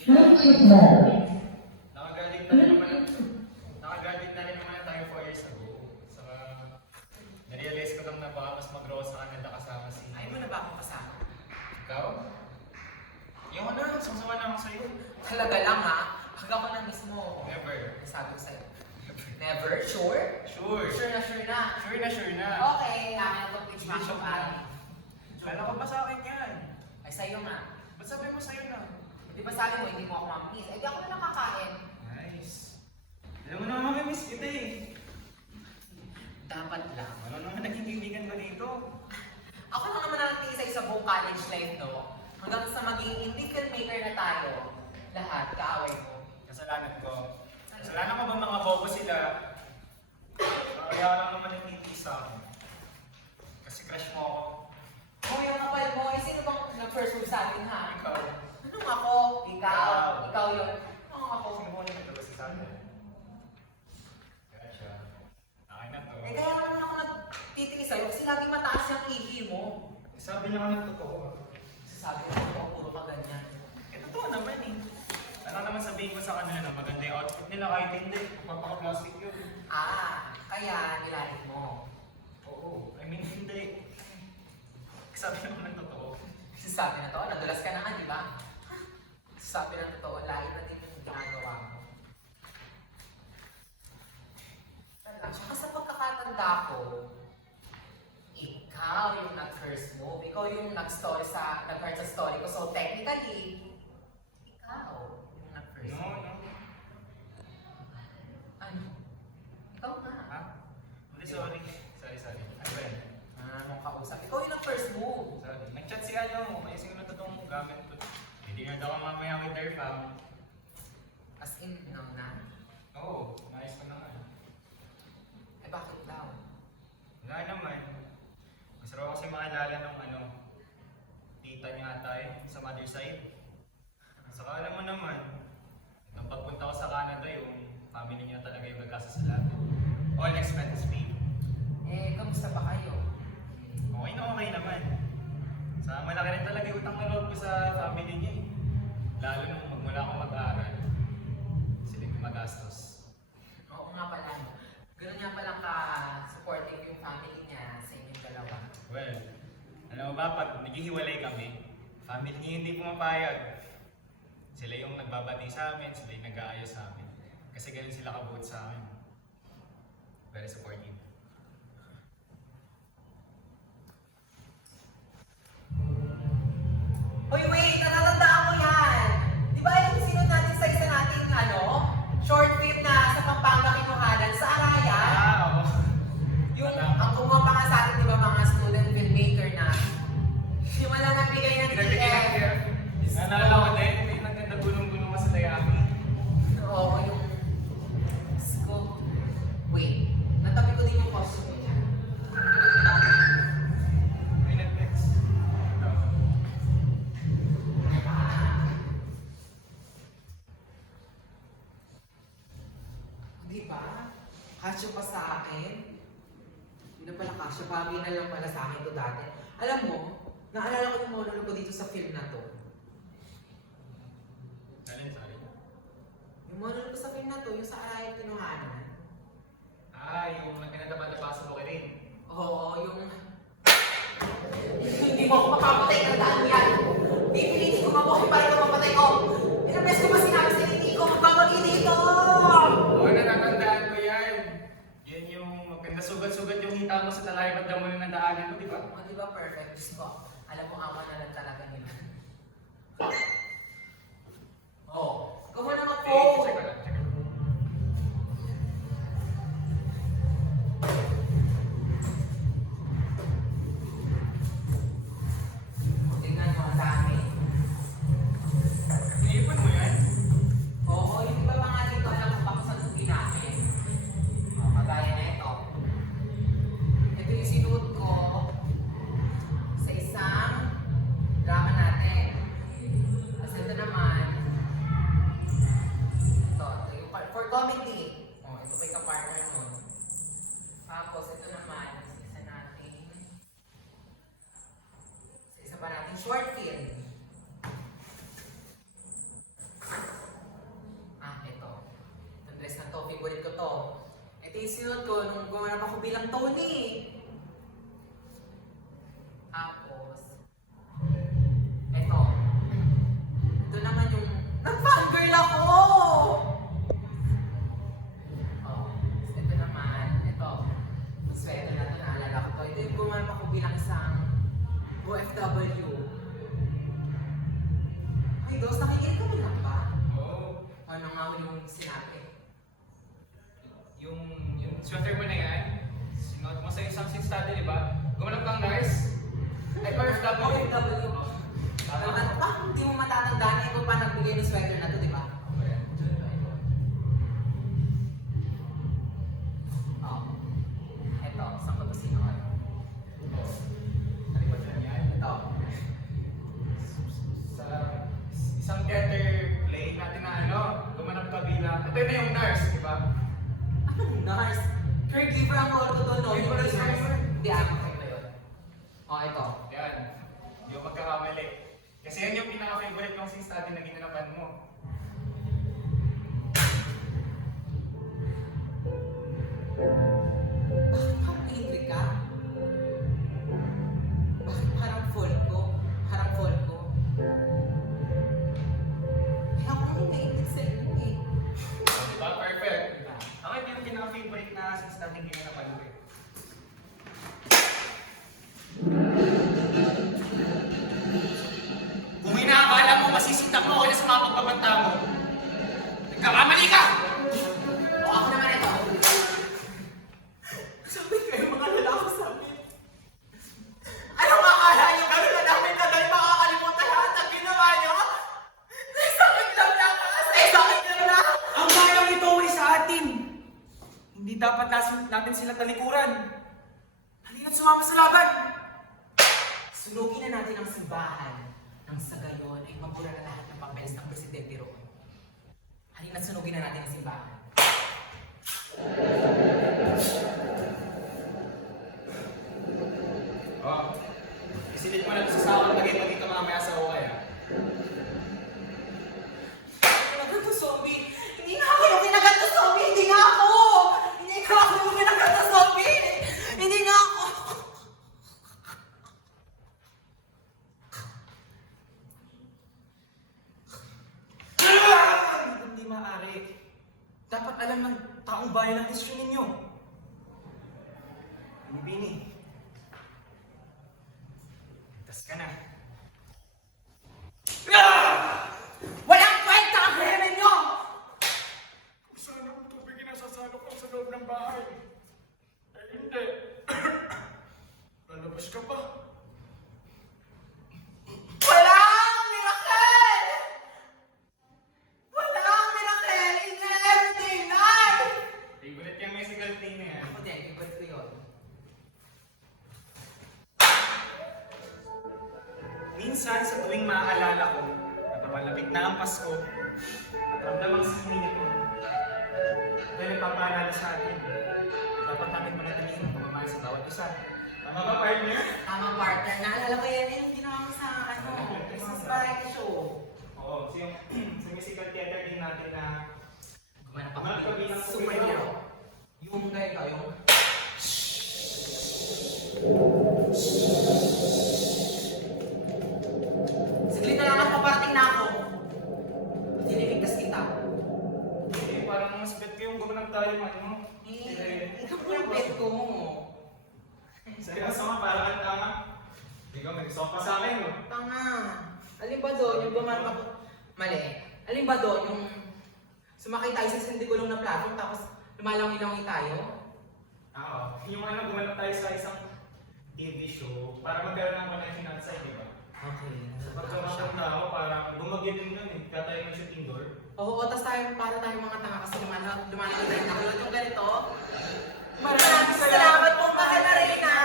Bluetooth mode. Nakagraduate na rin naman, nakagraduate na rin naman na tayo 4 years ago. Saka, narealize ko lang na baka mas mag-grow sa Canada kasama si... Ayaw mo na ba akong kasama? Ikaw? Yung ano, sumasawa na ako sa'yo. Talaga lang ha? Hanggang ako na mismo. Never. Sabi ko sa'yo. Never? Sure? Sure. Sure na, sure na. Sure na, sure na. Okay, akin itong pitch match of Ali. Kala ko ba sa akin yan? Ay, sa'yo nga. Ba't sabi mo sa'yo na? Di ba sabi mo, hindi mo ako mamiss? Ay, di ako na nakakain. Nice. Alam mo naman mamimiss kita eh. Dapat lang. Ano naman naging kaibigan ko dito? Ako lang naman ang tingin sa buong college life, no? Hanggang sa maging indical maker na tayo, lahat, kaaway mo. Kasalanan ko. Kasalanan ko ba mga bobo sila? Kaya lang naman nagtiti sa akin. Kasi crush mo ako. Oh, yung kapal mo, eh, sino bang nag-first move sa atin, ha? Ikaw. Anong ako? Ikaw. Ikaw yun. Anong ako? Sino mo nagtagos sa akin? Kaya siya. Akin na to. Eh, kaya naman ako nagtitingin sa'yo kasi laging mataas yung ihi mo. Sabi niya ka ng totoo. Sabi ko, puro ka ganyan. Eh, totoo naman eh. Ano naman sabihin ko sa kanila na maganda yung outfit nila kahit hindi. Papaka-plastic yun. Ah, kaya nilalit mo. Oo. I mean, hindi. Sabi naman ng totoo. Sabi na to, nadulas ka na nga, di ba? Sabi na totoo, lahat na din yung ginagawa mo. Tsaka sa pagkakatanda ko, ikaw yung nag-first move. Ikaw yung nag-heart sa story ko. So technically, ikaw yung nag-first No, move. no. Ano? Ikaw nga. Ha? Hindi, sorry. Sorry. Ano ba yan? Anong kausap? Ikaw yung nag-first move. Sorry. Nag-chat si ano, maising na totoong gamit ko. Hindi na daw mamaya with their fam. As in, no na. Oo, nais ko na nga. Eh bakit daw? Wala naman. Gusto ko kasi makilala ng ano, tita niya ata sa mother side. Saka alam mo naman, nung pagpunta ko sa Canada, yung family niya talaga yung gagasa sa lahat. All expenses paid. Eh, kamusta ba kayo? Okay na okay naman. Sa malaki rin talaga yung utang na loob ko sa family niya eh. Lalo nung magmula akong mag-aaral, sila yung magastos. Oo nga pala. Ganun nga pala ka-supportive yung family niya sa inyong dalawa. Well, alam mo ba, pag naghihiwalay kami, family niya hindi pumapayag. Sila yung nagbabati sa amin, sila yung nag-aayos sa amin. Kasi ganun sila kabuot sa amin. Very supportive. Hoy, wait! Natatandaan ko yan! Di ba yung sinunod natin sa isa nating short film na sa Pampanga kinuhanan sa Araya? Oo. Yung ang gumawa pa nga sa atin, di ba, mga student filmmaker na yung walang nagbigay ng TF. Naalala ko din, may nagulong-gulong sa Dayami. Oo, yung school. Wait, natabi ko din yung costume niya. May Netflix. Di ba? Kasyo pa sa akin. Hindi na pala kasyo, bagay na lang pala sa akin to dati. Alam mo, naalala ko yung monologue ko dito sa film na to. Alin, sorry. Yung monologue ko sa film na to, yung sa Arayat Kinuhanan. Yung pinagdapa-dapa sa Bukirin. Oo, yung... Hindi mo ako makapatay ng daan yan. Pipilitin ko mabuhay pa rin ang mapatay ko. Ilang beses ko ba sinabi sa hindi ko magbabagi dito? Oo, natatandaan ko yan. Yan yung maganda sugat-sugat yung hita mo sa talay pag damo ng daanan mo, di ba? O, di ba perfect? Diyos ko, alam mo, awa na lang talaga nila. Oh, ikaw mo na Check mag-phone. ko lang, check ko lang. Tingnan mo, ang dami. Iniipon mo yan? Oo, yung iba pa nga dito, alam mo pa kung saan sugi namin. O, kagaya na ito. Ito yung sinuot ko sa isang drama natin. Kasi ito naman, ito yung for comedy. O, ito pa yung kapartner mo. Tapos, ito naman, sa isa pa natin short film. bilang Tony. Tapos, eto. Ito naman yung nag-fangirl ako! Oh, ito naman, ito. Yung sweater na ito, naalala ko to. Ito yung gumanap ako bilang isang OFW. Ay, Dos, nakikinig ka mo lang ba? Oo. Ano nga yung sinabi? Yung sweater mo na yan, sinuot mo sa isang scene study, di ba? Gumanap kang nurse. Ay, OFW. OFW. Hindi mo matatandaan ito pa nagbigay ng sweater na to, di ba? Oh. Ito, saan ko to sinuot? Ano ba dyan yan? Ito. Sa isang theater play natin na ano, gumanap ka bilang, ito na yung nurse, di ba? Anong nurse? Caregiver ang role ko doon, no? Hindi pala nurse. Hindi, ako ito yun. Oh, ito. Yan. Yung magkakamali. Kasi yan yung pinaka-favorite kong scene study na ginanapan mo. Bakit parang angry ka? Bakit parang full ko? Parang full ko? Kaya ako ang naiinit sa inyo eh. Diba? Perfect. Ako ito yung pinaka-favorite na scene study na ginanapan mo eh. Kung inaakala mo masisita mo ako na sa mga pagbabanta mo, nagkakamali ka! O ako naman ito. Sabi kayo mga lalaki sa amin. Anong akala nyo? Gano'n na namin kadali makakalimutan lahat ng ginawa nyo? Sakit lang lang kasi! Sakit lang lang! Ang bayang ito ay sa atin. Hindi dapat natin sila talikuran. Halina't sumama sa laban. Sunugin na natin ang simbahan. Nang sa gayon ay mabura na lahat ng papeles ng presidente roon. Halina't sunugin na natin ang simbahan. Oh, isilid mo na ito sa sakot lagay mo dito mamaya sa ukay ah. Kinagat to zombie! Hindi nga ako yung kinagat to zombie! Hindi nga ako! Hindi nga ako yung kinagat to zombie! Hindi nga ako! Hindi maaari. Dapat alam ng taong bayan ang desisyon ninyo. Bini, Tas ka na. Walang kwenta ang krimen nyo! Sana ang tubig inasasalok ko sa loob ng bahay. Eh hindi. Lalabas ka pa. Walang miracle! Walang miracle in everyday life! Favorite yung musical thing na yan. Ako din, favorite ko yun. Minsan sa tuwing maaalala ko na papalapit na ang Pasko at ramdamang singin ito, ito ay nagpapaalala sa atin. Dapat natin panatilihin ang pamamahal sa bawat isa. Tama ba, partner? Tama, partner. Naalala ko yan yung ginawa mo sa Christmas variety show. Oo, so yung sa musical theater din natin na Gumanap Gumanap ako ka bilang bilang superhero. Yung ganito, yung... Saglit na lang at paparating na ako. Diniligtas kita. eh, parang mas bet ko yung gumanap tayo ano. Ikaw po yung pet ko. Seryoso nga, parang ang tanga. Hindi ka mag-gusto pa sa akin, no? Tanga. Alin ba doon yung gumanap ako? Mali. Alin ba doon yung sumakay tayo sa sindigulong na platform tapos lumalangi-langi tayo? Oo. Yung ano, gumanap tayo sa isang TV show para magkaroon ng connection outside, di ba? Okay. Sa pagkamatang tao, parang bumagyo din nun eh. Kaya tayo ng shooting door. Oo, tas tayo, para tayo mga tanga kasi lumalangi tayo. Nakulot yung ganito. Maraming salamat po, mahal na Reyna.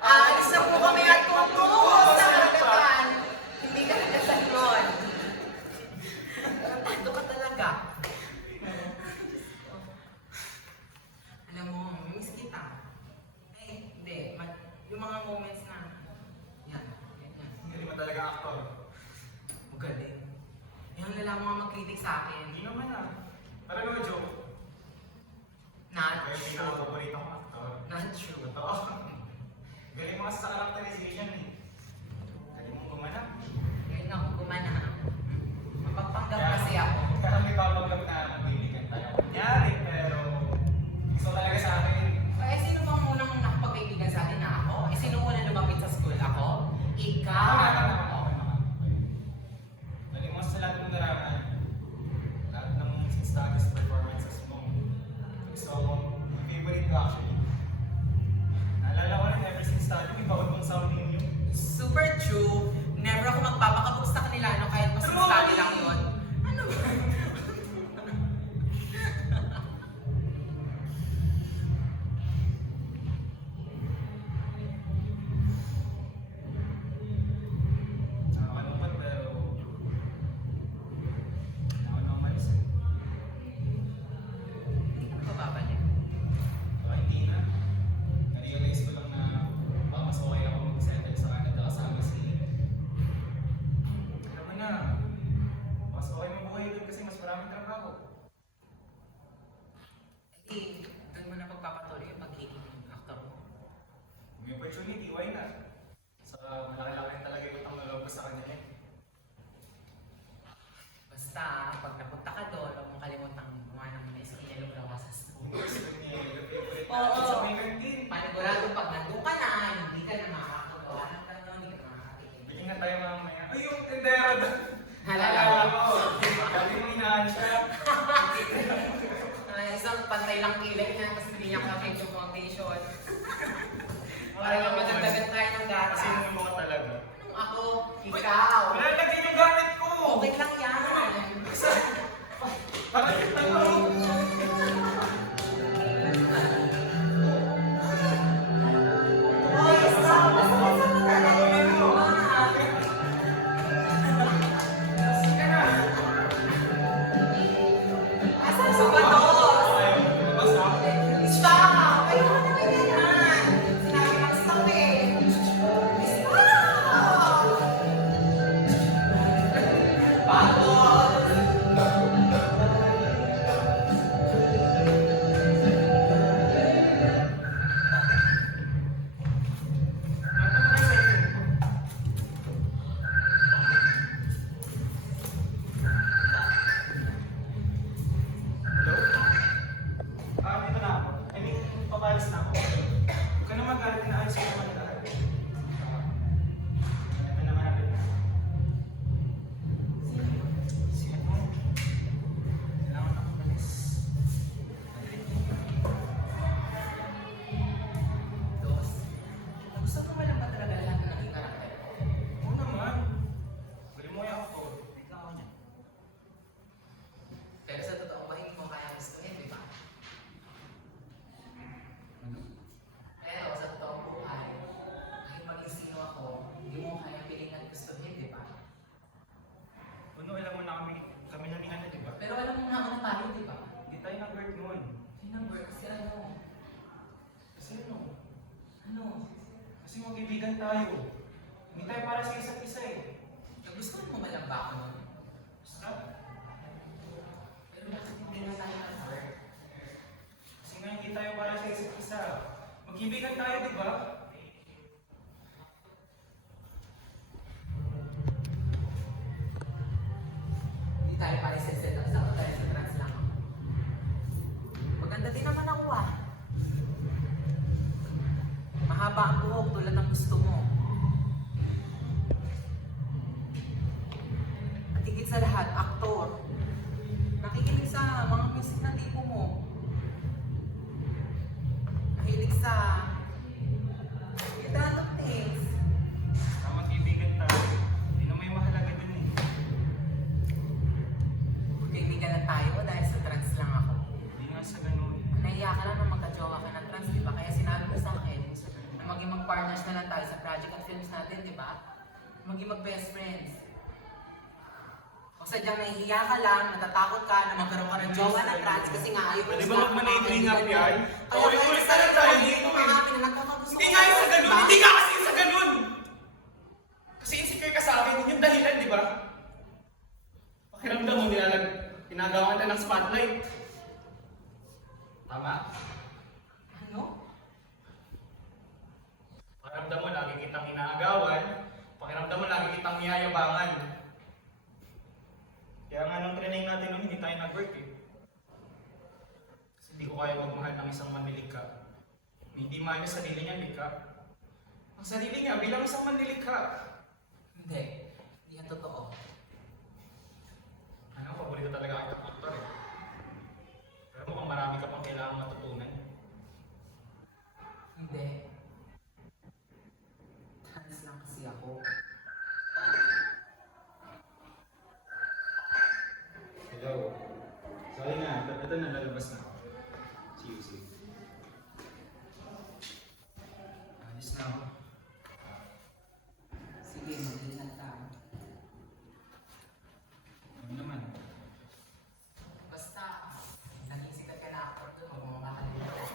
Alis na po kami at tutungo sa karagatan. Hindi ka nagkasaglon. Tarantado ka talaga. Alam mo, miss kita. Eh, hindi. Yung mga moments na, yan. Hindi mo talaga actor. Magaling. Yung nila mga mag-critic sa akin. Hindi naman ah. Parang naman joke. Na, Kaya yung pinaka-paborito kong actor. Not true. Totoo. Galing mo kasi sa characterization eh. Galing mo gumanap. Ngayon ako gumana. Mapagpanggap kasi ako. Kaya may papaglap na magbibigyan tayo. Kunyari, pero gusto talaga sa akin. Eh, sino bang unang nakapagkaibigan sa atin na ako? Eh, sino unang lumapit sa school? Ako? Ikaw? Galing mo sa lahat ng naramdaman. Lahat ng studies, performances mo. Gusto mo, yung favorite ko actually. Naalala ko rin ever since study, may bawal mong sound ninyo. Super true. Never ako magpapakabog sa kanila, no? Kahit mas study lang yun. Ano ba? Nakakalungkot pero ako na umalis eh. Hindi ka mababalik. Baka hindi na. Na-realize ko lang na baka mas okay ako mag-settle sa Canada kasama si alam mo na, mas okay mabuhay doon kasi mas maraming trabaho. Eh, doon mo na pagpapatuloy yung pagiging actor mo. May opportunity, why not? Saka malaki-laki rin talaga yung utang na loob ko sa kanya eh. Basta, pag napunta ka doon, huwag mong kalimutang gumawa ng mga iskinelo gawa sa school. Oo. Sa may kantin. Panigurado pag nandun ka na, hindi ka na makakagawa ng gano'n, hindi ka na makakatikin. Bigyan nga tayo mamaya. Ay, yung tendero doon. Halala mo. Dati mo inahan siya. Isang pantay lang kilay niya, kasi hindi niya kapit yung foundation. Para lang madagdagan tayo ng gata. Sino mo ka talaga? Anong ako? Ikaw. Lalagyan yung gamit ko! Okay lang yan. Bakit yung tanong? Hoy, stop! Asan sa bato? Stop! Ayoko na ganyan. Sinabi lang stop eh. Stop! Bato! Dito na ako. I mean, papalis na ako. Huwag ka na magalit na ayos ko naman lahat. Ito naman natin na. Si ano? Kailangan ako malis. Dos. Gusto mo ba lang ba talaga lahat ng naging karakter ko? Oo naman. Huli mo yung ako. Wait lang ako niya. Pero sa totoo ba, hindi mo kaya gustuhin, di ba? Pero sa totoong buhay, kahit maging sino ako, hindi mo kaya piling at gustuhin, di ba? Puno, alam mo na kami na ni Ana, di ba? Pero alam mo nga ano tayo, di ba? Hindi tayo nag-work noon. Yung number, kasi ano? Kasi ano? Ano? Kasi magkaibigan tayo. Hindi tayo para sa isa't isa eh. Nagustuhan mo ba lang ba ako nun? Basta. Pero bakit hindi na tayo nag-work? Kasi nga hindi tayo para sa isa't isa. Magkaibigan tayo, di ba? Hindi tayo para sa set up sa tayo sa trans lang. Maganda din naman ako ah. Mahaba ang buhok tulad ng gusto mo. At higit sa lahat, aktor. Nakikinig sa mga music na tipo mo. Mahilig sa you lot of things. Kung magkaibigan tayo, hindi na may mahalaga dun eh. Kaibigan na tayo dahil sa trans lang ako. Hindi nga sa ganun. Nahiya ka lang na magka-jowa ka ng trans, di ba? Kaya sinabi mo sa akin na maging mag-partners na lang tayo sa project at films natin, di ba? Maging mag-best friends. O sadyang nahihiya ka lang, natatakot ka na magkaroon ka ng jowa ng trans kasi nga ayaw Pwede mo ba mag-managing up yan? Kaya Okay, ulit na lang tayo dito eh. Mga akin na nagkakagusto Hindi ko nga sa'yo, yung sa ganun! di ba? Hindi nga kasi yung sa ganun! Kasi insecure ka sa akin, yun yung dahilan, di ba? Pakiramdam mo, pinagawa na ng spotlight. Tama? Ano? yabangan. Kaya nga nung training natin nung hindi tayo nag-work eh. Kasi hindi ko kaya magmahal ng isang manlilikha. Hindi mahal niya sarili niya likha. Ang sarili niya bilang isang manlilikha. Hindi. Hindi yan totoo. Ano, paborito talaga kitang aktor eh. Pero mukhang marami ka pang kailangang matutunan. Hindi. Trans lang kasi ako. Hello. Sorry na, ito na lalabas na ako. See you soon. Alis na ako. Sige, mag-ingat ka. Ano naman? Basta, naging sikat ka na actor doon, huwag mo makakalimutan.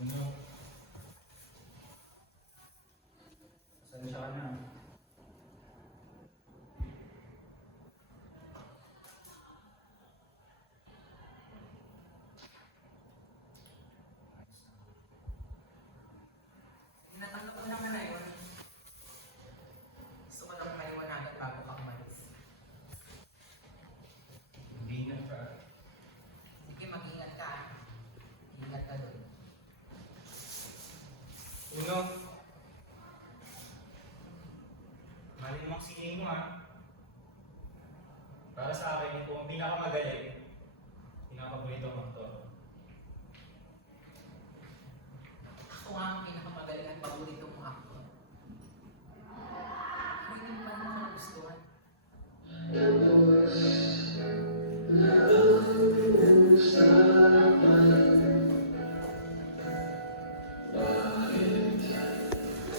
Ano? Pasensya ka na. Natanggap ko naman na yun. Gusto ko lang maliwanagan bago ka umalis. Hindi na ka. Sige, mag-ingat ka. Ingat ka doon. Uno. Mahalin mo ang singing mo ha. Para sa akin, kung ang pinakamagaling, pinakapaborito mo ito. Ako nga ang pinakamagaling at paborito mong actor.